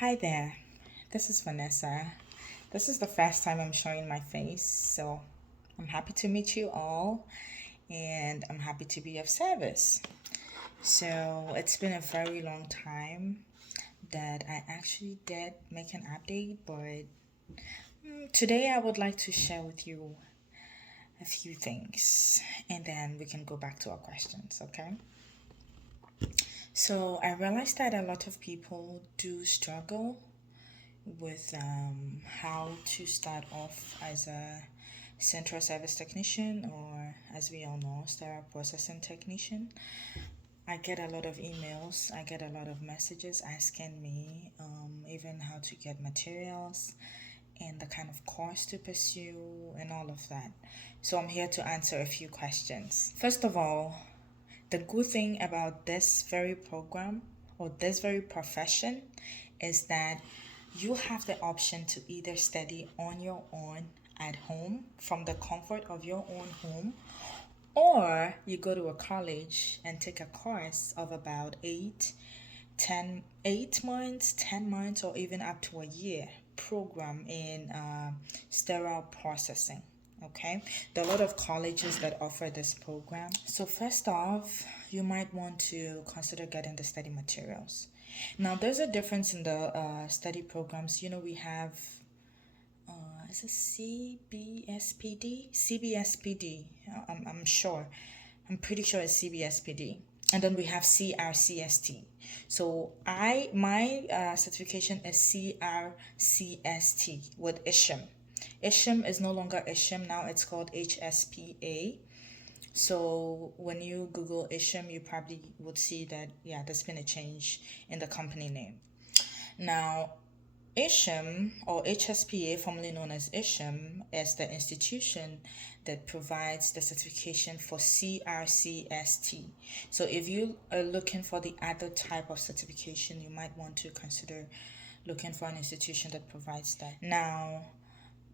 Hi there, this is Vanessa. This is the first time I'm showing my face, so I'm happy to meet you all and I'm happy to be of service. So, it's been a very long time that I actually did make an update, but today I would like to share with you a few things and then we can go back to our questions, okay? So, I realized that a lot of people do struggle with how to start off as a central service technician, or as we all know, sterile processing technician. I get a lot of emails, I get a lot of messages asking me even how to get materials and the kind of course to pursue and all of that. So I'm here to answer a few questions. First of all, the good thing about this very program or this very profession is that you have the option to either study on your own at home from the comfort of your own home, or you go to a college and take a course of about 8 months, 10 months, or even up to a year program in sterile processing. Okay, there are a lot of colleges that offer this program. So, first off, you might want to consider getting the study materials. Now, there's a difference in the study programs. We have is it CBSPD? CBSPD. I'm sure. I'm pretty sure it's CBSPD. And then we have CRCST. So my certification is CRCST with ISHM. ISHM is no longer ISHM now. It's called HSPA. So when you Google ISHM, you probably would see that there's been a change in the company name. Now, ISHM or HSPA, formerly known as ISHM, is the institution that provides the certification for CRCST. So if you are looking for the other type of certification, you might want to consider looking for an institution that provides that. Now,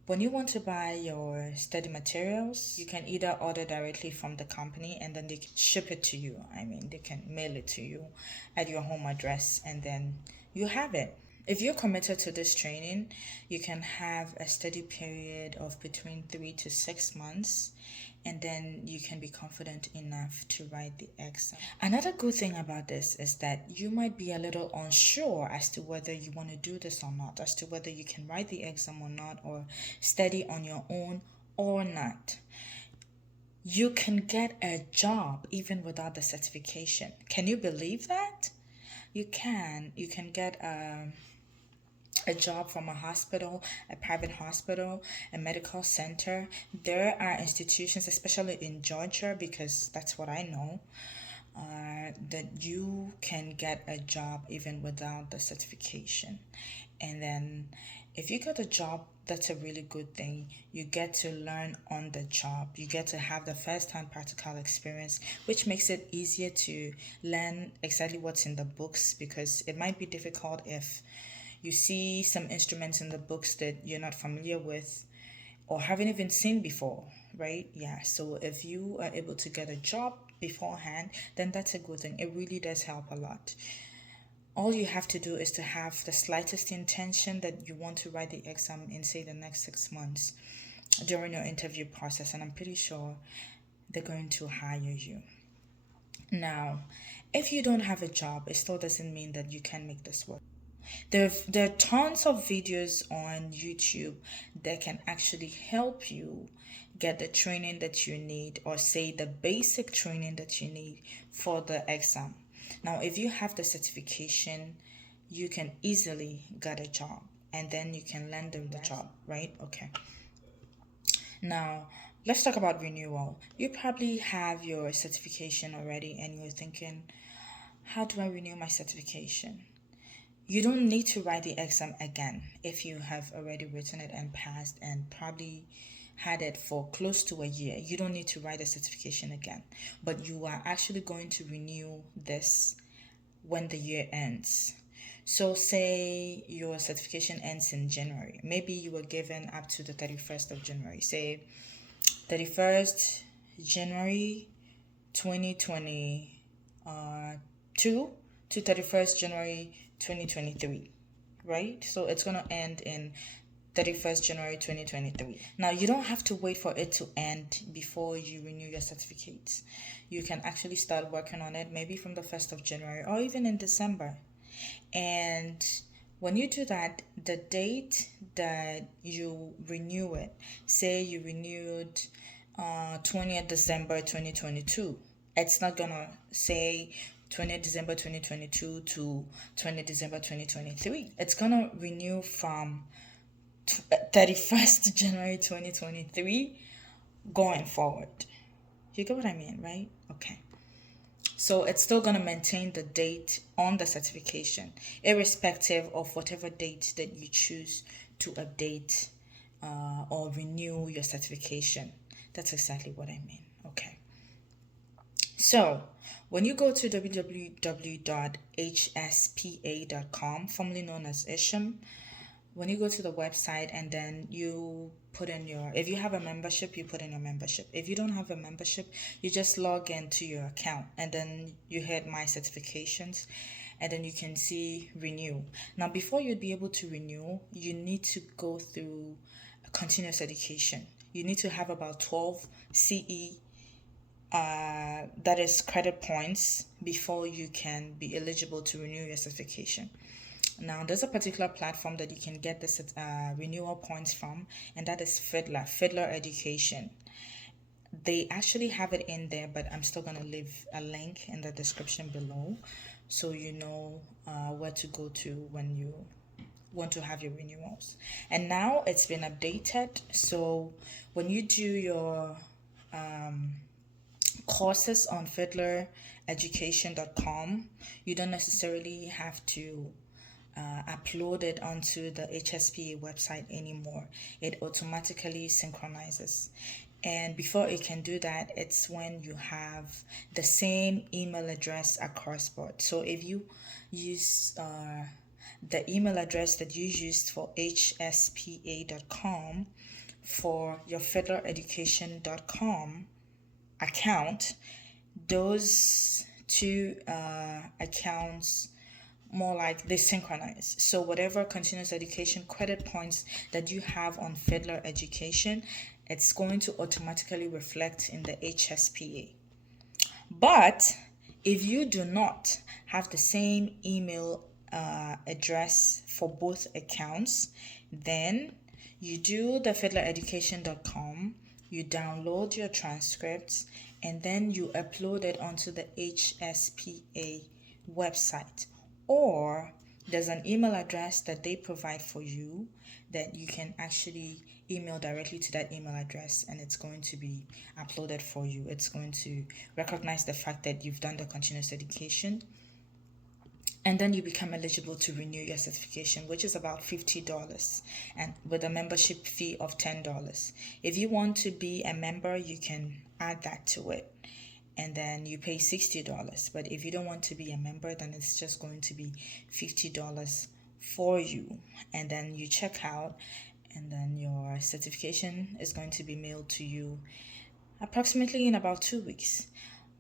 when you want to buy your study materials, you can either order directly from the company and then they can ship it to you. I mean, they can mail it to you at your home address and then you have it. If you're committed to this training, you can have a study period of between 3 to 6 months, and then you can be confident enough to write the exam. Another good thing about this is that you might be a little unsure as to whether you want to do this or not, as to whether you can write the exam or not, or study on your own or not. You can get a job even without the certification. Can you believe that? You can. You can get a job from a hospital, a private hospital, a medical center. There are institutions, especially in Georgia, because that's what I know, that you can get a job even without the certification. And then if you get a job, that's a really good thing. You get to learn on the job. You get to have the first-hand practical experience, which makes it easier to learn exactly what's in the books, because it might be difficult if you see some instruments in the books that you're not familiar with or haven't even seen before, right? Yeah, so if you are able to get a job beforehand, then that's a good thing. It really does help a lot. All you have to do is to have the slightest intention that you want to write the exam in, say, the next 6 months during your interview process, and I'm pretty sure they're going to hire you. Now, if you don't have a job, it still doesn't mean that you can make this work. There are tons of videos on YouTube that can actually help you get the training that you need, or say the basic training that you need for the exam. Now, if you have the certification, you can easily get a job and then you can land the job, right? Okay. Now, let's talk about renewal. You probably have your certification already and you're thinking, how do I renew my certification? You don't need to write the exam again if you have already written it and passed and probably had it for close to a year. You don't need to write the certification again, but you are actually going to renew this when the year ends. So say your certification ends in January. Maybe you were given up to the 31st of January. Say 31st January 2022 to 31st January 2023. right? So it's going to end in 31st January 2023. Now, you don't have to wait for it to end before you renew your certificates. You can actually start working on it maybe from the 1st of January or even in December. And when you do that, the date that you renew it, say you renewed 20th December 2022, it's not gonna say 20th December 2022 to 20th December 2023. It's gonna renew from 31st January 2023 going forward. You get what I mean, right? Okay. So it's still going to maintain the date on the certification, irrespective of whatever date that you choose to update or renew your certification. That's exactly what I mean. Okay. So when you go to www.hspa.com, formerly known as ISHM, when you go to the website and then you put in if you have a membership, you put in your membership. If you don't have a membership, you just log into your account and then you hit my certifications and then you can see renew. Now, before you'd be able to renew, you need to go through a continuous education. You need to have about 12 CE that is credit points before you can be eligible to renew your certification. Now, there's a particular platform that you can get this renewal points from, and that is Fiddler Education. They actually have it in there, but I'm still going to leave a link in the description below so you know where to go to when you want to have your renewals. And now it's been updated, so when you do your courses on fiddlereducation.com, you don't necessarily have to upload it onto the HSPA website anymore. It automatically synchronizes. And before it can do that, it's when you have the same email address across board. So if you use the email address that you used for hspa.com for your fiddlereducation.com account, those two accounts more like they synchronize. So whatever continuous education credit points that you have on Fiddler Education, it's going to automatically reflect in the HSPA. But if you do not have the same email address for both accounts, then you do the fiddlereducation.com, you download your transcripts, and then you upload it onto the HSPA website. Or there's an email address that they provide for you that you can actually email directly to that email address, and it's going to be uploaded for you. It's going to recognize the fact that you've done the continuous education, and then you become eligible to renew your certification, which is about $50, and with a membership fee of $10. If you want to be a member, you can add that to it, and then you pay $60. But if you don't want to be a member, then it's just going to be $50 for you. And then you check out, and then your certification is going to be mailed to you approximately in about 2 weeks.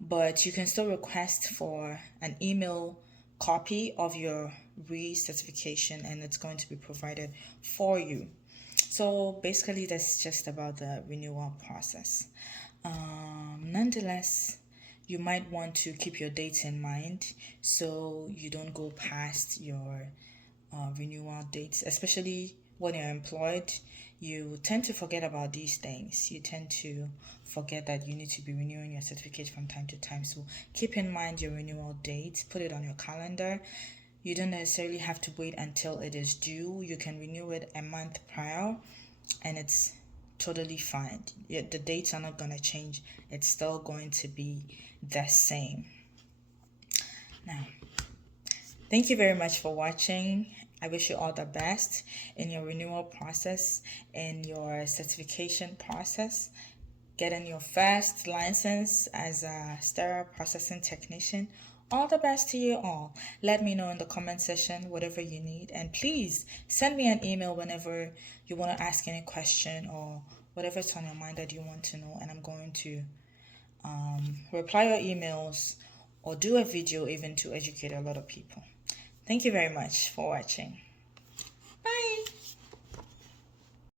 But you can still request for an email copy of your re-certification, and it's going to be provided for you. So basically, that's just about the renewal process. Nonetheless, you might want to keep your dates in mind so you don't go past your renewal dates, especially when you're employed. You tend to forget about these things. You tend to forget that you need to be renewing your certificate from time to time. So keep in mind your renewal date, put it on your calendar. You don't necessarily have to wait until it is due. You can renew it a month prior, and it's totally fine. The dates are not going to change. It's still going to be the same. Now, thank you very much for watching. I wish you all the best in your renewal process and your certification process. Getting your first license as a sterile processing technician. All the best to you all. Let me know in the comment section whatever you need. And please send me an email whenever you want to ask any question or whatever's on your mind that you want to know. And I'm going to reply your emails or do a video even to educate a lot of people. Thank you very much for watching.